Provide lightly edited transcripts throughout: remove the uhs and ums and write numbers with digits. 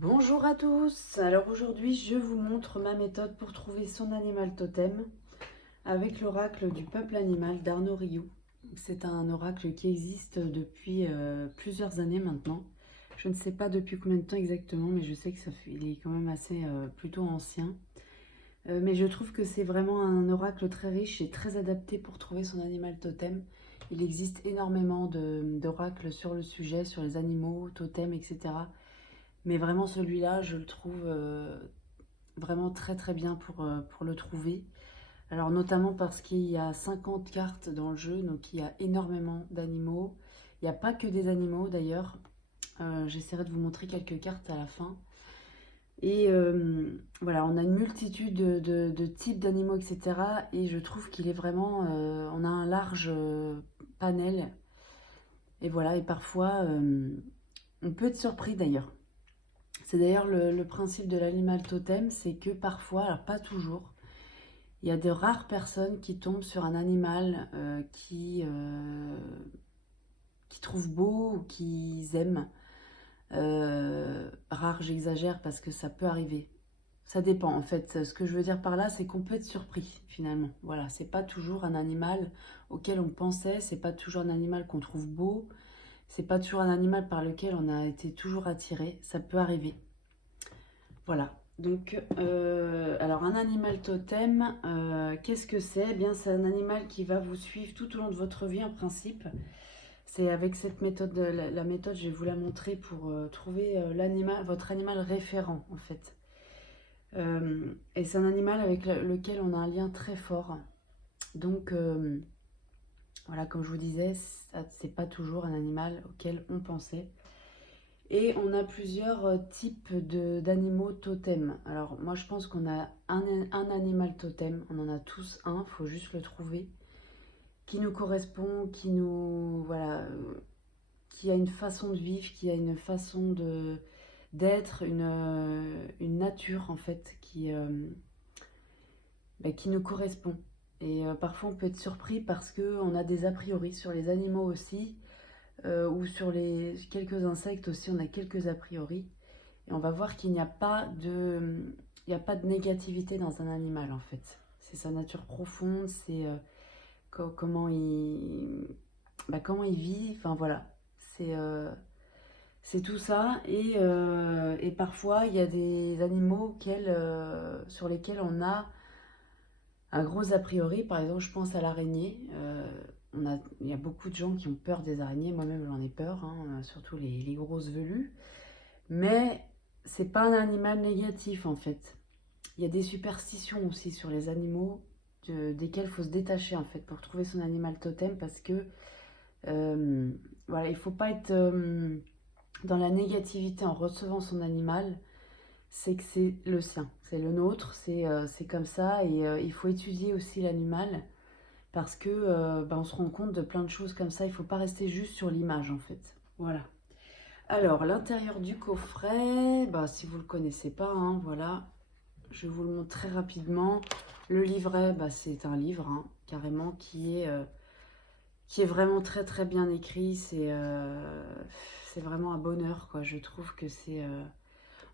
Bonjour à tous, alors aujourd'hui je vous montre ma méthode pour trouver son animal totem avec l'oracle du peuple animal d'Arnaud Rioux. C'est un oracle qui existe depuis plusieurs années maintenant. Je ne sais pas depuis combien de temps exactement, mais je sais que il est quand même assez plutôt ancien. Mais je trouve que c'est vraiment un oracle très riche et très adapté pour trouver son animal totem. Il existe énormément d'oracles sur le sujet, sur les animaux, totems, etc. Mais vraiment celui-là, je le trouve vraiment très très bien pour le trouver. Alors notamment parce qu'il y a 50 cartes dans le jeu, donc il y a énormément d'animaux. Il n'y a pas que des animaux d'ailleurs. J'essaierai de vous montrer quelques cartes à la fin. Et voilà, on a une multitude de types d'animaux, etc. Et je trouve qu'il est vraiment... on a un large panel. Et voilà, et parfois, on peut être surpris d'ailleurs. C'est d'ailleurs le principe de l'animal totem, c'est que parfois, alors pas toujours, il y a de rares personnes qui tombent sur un animal qui trouvent beau ou qu'ils aiment. Rare, j'exagère parce que ça peut arriver. Ça dépend en fait. Ce que je veux dire par là, c'est qu'on peut être surpris finalement. Voilà, c'est pas toujours un animal auquel on pensait, c'est pas toujours un animal qu'on trouve beau, c'est pas toujours un animal par lequel on a été toujours attiré. Ça peut arriver. Voilà. Donc, alors un animal totem, qu'est-ce que c'est? Eh bien, c'est un animal qui va vous suivre tout au long de votre vie en principe. C'est avec cette méthode, la méthode, je vais vous la montrer pour trouver votre animal référent en fait. Et c'est un animal avec lequel on a un lien très fort. Donc, voilà, comme je vous disais, c'est pas toujours un animal auquel on pensait. Et on a plusieurs types d'animaux totems. Alors moi je pense qu'on a un animal totem, on en a tous un, il faut juste le trouver, qui nous correspond, voilà, qui a une façon de vivre, qui a une façon d'être, une nature en fait qui nous correspond. Et parfois on peut être surpris parce qu'on a des a priori sur les animaux aussi, ou sur quelques insectes aussi, on a quelques a priori. Et on va voir qu'il n'y a pas il n'y a pas de négativité dans un animal en fait. C'est sa nature profonde, c'est comment il vit, enfin voilà. C'est c'est tout ça. Et parfois il y a des animaux sur lesquels on a un gros a priori. Par exemple, je pense à l'araignée. Il y a beaucoup de gens qui ont peur des araignées, moi-même j'en ai peur, hein, surtout les grosses velues. Mais c'est pas un animal négatif en fait. Il y a des superstitions aussi sur les animaux desquelles il faut se détacher en fait pour trouver son animal totem parce que voilà, il faut pas être dans la négativité en recevant son animal. C'est que c'est le sien, c'est le nôtre, c'est comme ça et il faut étudier aussi l'animal parce que on se rend compte de plein de choses comme ça. Il faut pas rester juste sur l'image en fait. Voilà. Alors, l'intérieur du coffret, si vous ne le connaissez pas, hein, voilà, je vous le montre très rapidement. Le livret, c'est un livre, hein, carrément, qui est vraiment très très bien écrit. C'est vraiment un bonheur, quoi. Je trouve que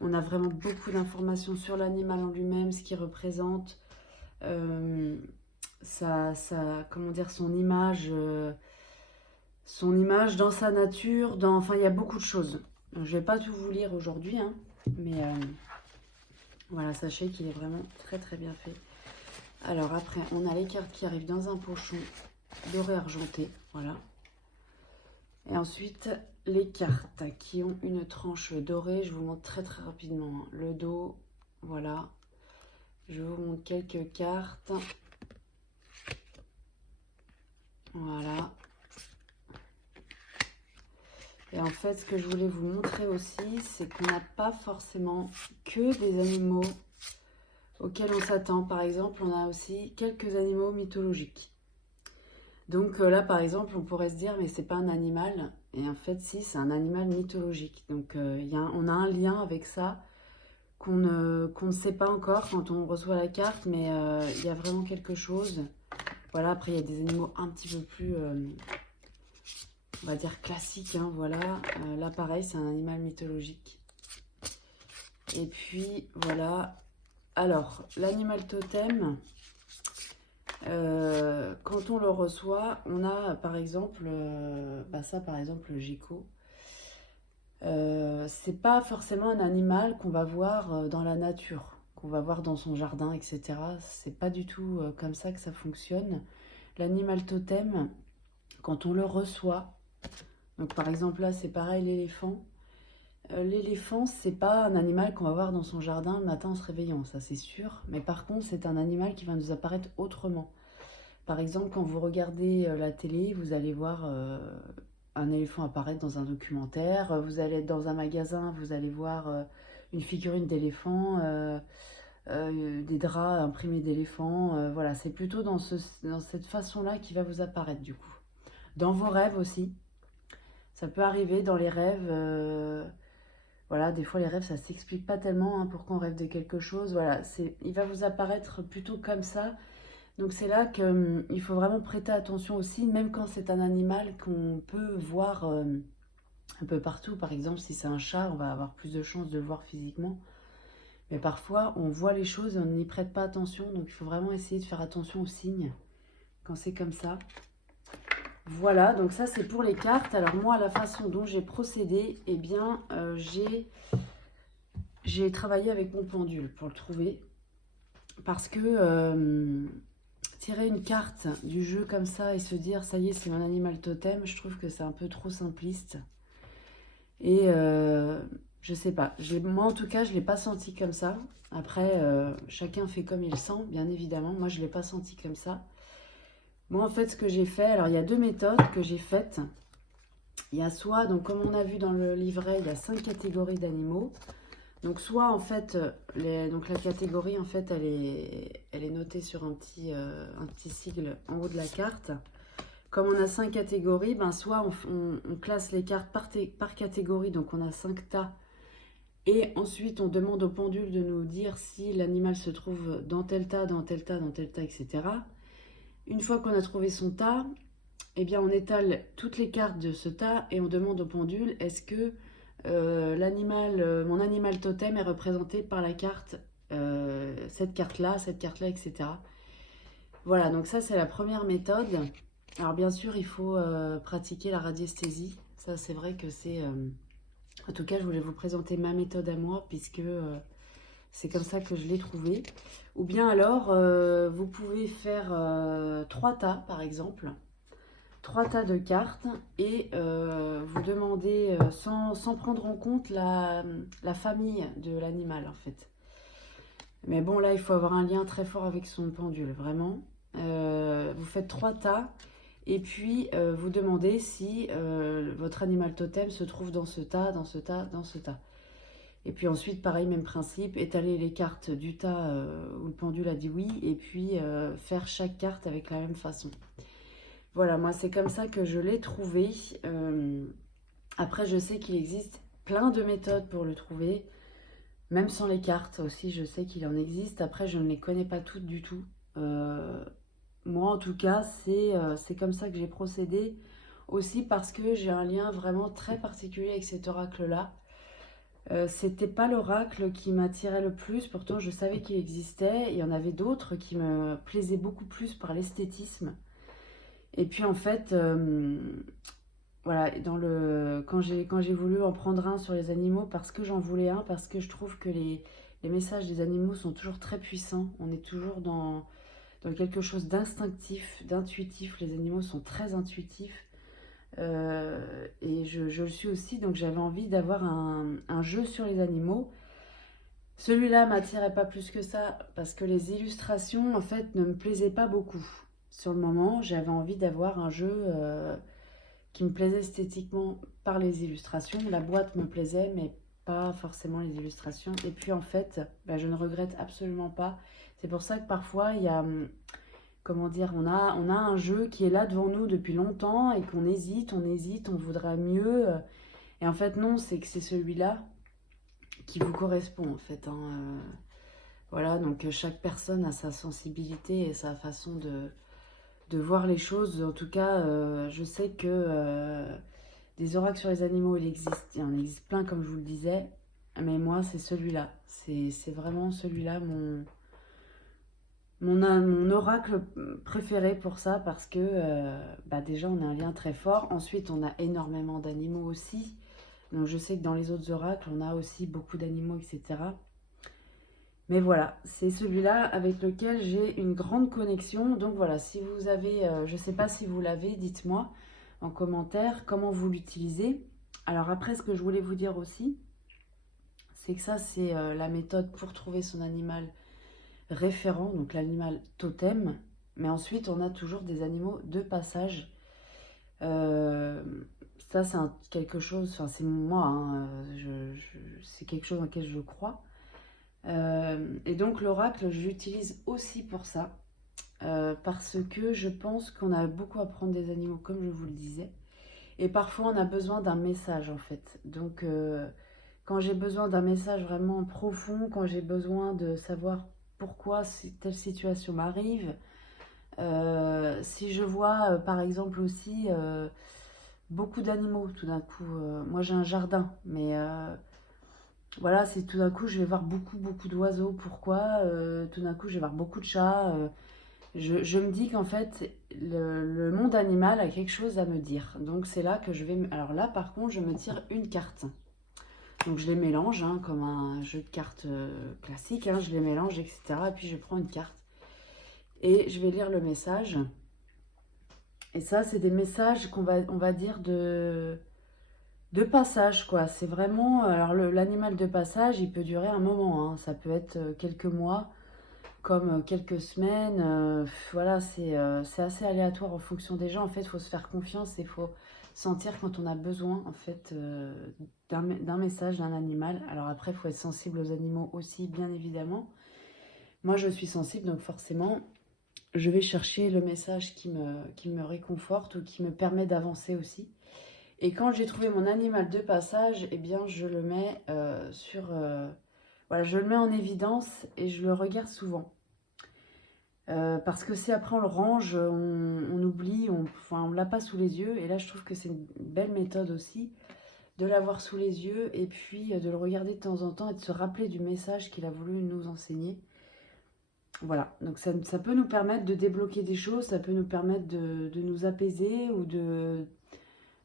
on a vraiment beaucoup d'informations sur l'animal en lui-même, ce qu'il représente, euh, comment dire, son image dans sa nature, enfin il y a beaucoup de choses. Je ne vais pas tout vous lire aujourd'hui, hein, mais voilà, sachez qu'il est vraiment très très bien fait. Alors après, on a les cartes qui arrivent dans un pochon doré argenté, voilà. Et ensuite, les cartes qui ont une tranche dorée, je vous montre très très rapidement, hein. Le dos, voilà. Je vous montre quelques cartes. Voilà. Et en fait, ce que je voulais vous montrer aussi, c'est qu'on n'a pas forcément que des animaux auxquels on s'attend. Par exemple, on a aussi quelques animaux mythologiques. Donc là, par exemple, on pourrait se dire, mais c'est pas un animal. Et en fait, si, c'est un animal mythologique. Donc on a un lien avec ça qu'on ne sait pas encore quand on reçoit la carte, mais il y a vraiment quelque chose. Voilà, après, il y a des animaux un petit peu plus... on va dire classique, hein, voilà. Là, pareil, c'est un animal mythologique. Et puis, voilà. Alors, l'animal totem, quand on le reçoit, on a, par exemple, ça, par exemple, le gecko. C'est pas forcément un animal qu'on va voir dans la nature, qu'on va voir dans son jardin, etc. C'est pas du tout comme ça que ça fonctionne. L'animal totem, quand on le reçoit, donc par exemple là c'est pareil l'éléphant. L'éléphant c'est pas un animal qu'on va voir dans son jardin le matin en se réveillant, ça c'est sûr. Mais par contre c'est un animal qui va nous apparaître autrement. Par exemple quand vous regardez la télé, vous allez voir un éléphant apparaître dans un documentaire. Vous allez être dans un magasin, vous allez voir une figurine d'éléphant, des draps imprimés d'éléphant. Voilà, c'est plutôt dans cette façon-là qu'il va vous apparaître du coup. Dans vos rêves aussi. Ça peut arriver dans les rêves. Voilà, des fois les rêves, ça s'explique pas tellement pourquoi on rêve de quelque chose. Voilà, il va vous apparaître plutôt comme ça. Donc c'est là qu'il faut vraiment prêter attention aussi, même quand c'est un animal qu'on peut voir un peu partout. Par exemple, si c'est un chat, on va avoir plus de chances de le voir physiquement. Mais parfois, on voit les choses et on n'y prête pas attention. Donc il faut vraiment essayer de faire attention aux signes quand c'est comme ça. Voilà, donc ça c'est pour les cartes. Alors moi, la façon dont j'ai procédé, eh bien, j'ai travaillé avec mon pendule pour le trouver. Parce que tirer une carte du jeu comme ça et se dire ça y est c'est mon animal totem, je trouve que c'est un peu trop simpliste. Et je sais pas, moi en tout cas je l'ai pas senti comme ça. Après chacun fait comme il sent bien évidemment, moi je l'ai pas senti comme ça. Moi en fait ce que j'ai fait, alors il y a deux méthodes que j'ai faites. Il y a soit, donc comme on a vu dans le livret, il y a 5 catégories d'animaux. Donc soit en fait, donc la catégorie en fait elle est notée sur un petit sigle en haut de la carte. Comme on a 5 catégories, ben soit on classe les cartes par catégorie, donc on a 5 tas. Et ensuite on demande au pendule de nous dire si l'animal se trouve dans tel tas, dans tel tas, dans tel tas, etc. Une fois qu'on a trouvé son tas, eh bien on étale toutes les cartes de ce tas et on demande au pendule est-ce que mon animal totem est représenté par la carte, cette carte-là, etc. Voilà, donc ça c'est la première méthode. Alors bien sûr, il faut pratiquer la radiesthésie. Ça c'est vrai que c'est... En tout cas, je voulais vous présenter ma méthode à moi, puisque c'est comme ça que je l'ai trouvée. Ou bien alors, vous pouvez faire 3 tas, par exemple. 3 tas de cartes et vous demandez sans prendre en compte la famille de l'animal en fait. Mais bon là il faut avoir un lien très fort avec son pendule vraiment. Vous faites 3 tas et puis vous demandez si votre animal totem se trouve dans ce tas, dans ce tas, dans ce tas. Et puis ensuite pareil même principe, étaler les cartes du tas où le pendule a dit oui et puis faire chaque carte avec la même façon. Voilà, moi c'est comme ça que je l'ai trouvé. Après, je sais qu'il existe plein de méthodes pour le trouver. Même sans les cartes aussi, je sais qu'il en existe. Après, je ne les connais pas toutes du tout. Moi, en tout cas, c'est comme ça que j'ai procédé. Aussi parce que j'ai un lien vraiment très particulier avec cet oracle-là. C'était pas l'oracle qui m'attirait le plus. Pourtant, je savais qu'il existait. Il y en avait d'autres qui me plaisaient beaucoup plus par l'esthétisme. Et puis en fait, voilà, quand j'ai voulu en prendre un sur les animaux, parce que j'en voulais un, parce que je trouve que les messages des animaux sont toujours très puissants. On est toujours dans quelque chose d'instinctif, d'intuitif. Les animaux sont très intuitifs. Et je le suis aussi, donc j'avais envie d'avoir un jeu sur les animaux. Celui-là m'attirait pas plus que ça, parce que les illustrations, en fait, ne me plaisaient pas beaucoup. Sur le moment, j'avais envie d'avoir un jeu qui me plaisait esthétiquement par les illustrations. La boîte me plaisait, mais pas forcément les illustrations. Et puis en fait, je ne regrette absolument pas. C'est pour ça que parfois, il y a, comment dire, on a un jeu qui est là devant nous depuis longtemps et qu'on hésite, on voudrait mieux. Et en fait, non, c'est que c'est celui-là qui vous correspond en fait. Voilà, donc chaque personne a sa sensibilité et sa façon de voir les choses. En tout cas, je sais que des oracles sur les animaux, il en existe plein, comme je vous le disais. mais moi, c'est celui-là. C'est vraiment celui-là, mon oracle préféré pour ça, parce que bah déjà, on a un lien très fort. Ensuite, on a énormément d'animaux aussi. Donc, je sais que dans les autres oracles, on a aussi beaucoup d'animaux, etc. Mais voilà, c'est celui-là avec lequel j'ai une grande connexion. Donc voilà, si vous avez, je ne sais pas si vous l'avez, dites-moi en commentaire comment vous l'utilisez. Alors après, ce que je voulais vous dire aussi, c'est que ça, c'est la méthode pour trouver son animal référent, donc l'animal totem. Mais ensuite, on a toujours des animaux de passage. Euh, Ça, c'est quelque chose, enfin c'est moi, hein, c'est quelque chose en lequel je crois. Et donc l'oracle, je l'utilise aussi pour ça, parce que je pense qu'on a beaucoup à apprendre des animaux, comme je vous le disais. Et parfois, on a besoin d'un message, en fait. Donc, quand j'ai besoin d'un message vraiment profond, quand j'ai besoin de savoir pourquoi telle situation m'arrive, si je vois, par exemple, aussi beaucoup d'animaux, tout d'un coup. Moi, j'ai un jardin, mais voilà, c'est tout d'un coup, je vais voir beaucoup d'oiseaux. Pourquoi tout d'un coup, je vais voir beaucoup de chats. Je me dis qu'en fait, le monde animal a quelque chose à me dire. Donc c'est là que je vais... Alors là, par contre, je me tire une carte. Donc je les mélange, hein, comme un jeu de cartes classique. Hein, je les mélange, etc. Et puis je prends une carte. Et je vais lire le message. Et ça, c'est des messages on va dire de passage, quoi. C'est vraiment... Alors l'animal de passage, il peut durer un moment. Hein. Ça peut être quelques mois, comme quelques semaines. Voilà, c'est assez aléatoire en fonction des gens. En fait, il faut se faire confiance et il faut sentir quand on a besoin, en fait, d'un message d'un animal. Alors après, il faut être sensible aux animaux aussi, bien évidemment. Moi, je suis sensible, donc forcément, je vais chercher le message qui me réconforte ou qui me permet d'avancer aussi. Et quand j'ai trouvé mon animal de passage, eh bien, je le mets voilà, je le mets en évidence et je le regarde souvent. Parce que si après on le range, on oublie, enfin, on ne l'a pas sous les yeux. Et là, je trouve que c'est une belle méthode aussi de l'avoir sous les yeux et puis de le regarder de temps en temps et de se rappeler du message qu'il a voulu nous enseigner. Voilà, donc ça peut nous permettre de débloquer des choses, ça peut nous permettre de nous apaiser ou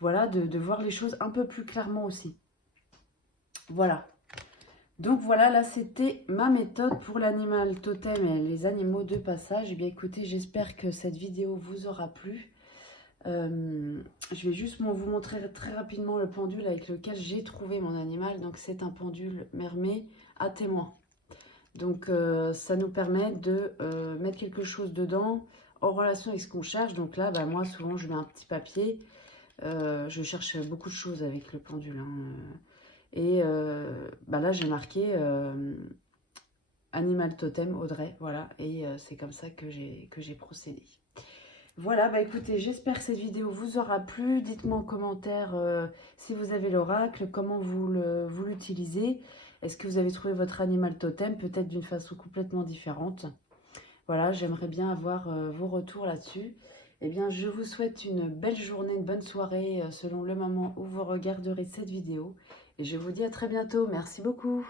voilà, de voir les choses un peu plus clairement aussi. Voilà. Donc voilà, là c'était ma méthode pour l'animal totem et les animaux de passage. Eh bien écoutez, j'espère que cette vidéo vous aura plu. Je vais juste vous montrer très rapidement le pendule avec lequel j'ai trouvé mon animal. Donc c'est un pendule Mermet à témoin. Donc ça nous permet de mettre quelque chose dedans en relation avec ce qu'on cherche. Donc là, bah, moi souvent je mets un petit papier. Je cherche beaucoup de choses avec le pendule. Hein. Et bah là, j'ai marqué Animal Totem Audrey, voilà. Et c'est comme ça que j'ai procédé. Voilà, bah écoutez, j'espère que cette vidéo vous aura plu. Dites-moi en commentaire si vous avez l'oracle, comment vous l'utilisez. Est-ce que vous avez trouvé votre animal totem, peut-être d'une façon complètement différente. Voilà, j'aimerais bien avoir vos retours là-dessus. Eh bien, je vous souhaite une belle journée, une bonne soirée selon le moment où vous regarderez cette vidéo. Et je vous dis à très bientôt. Merci beaucoup.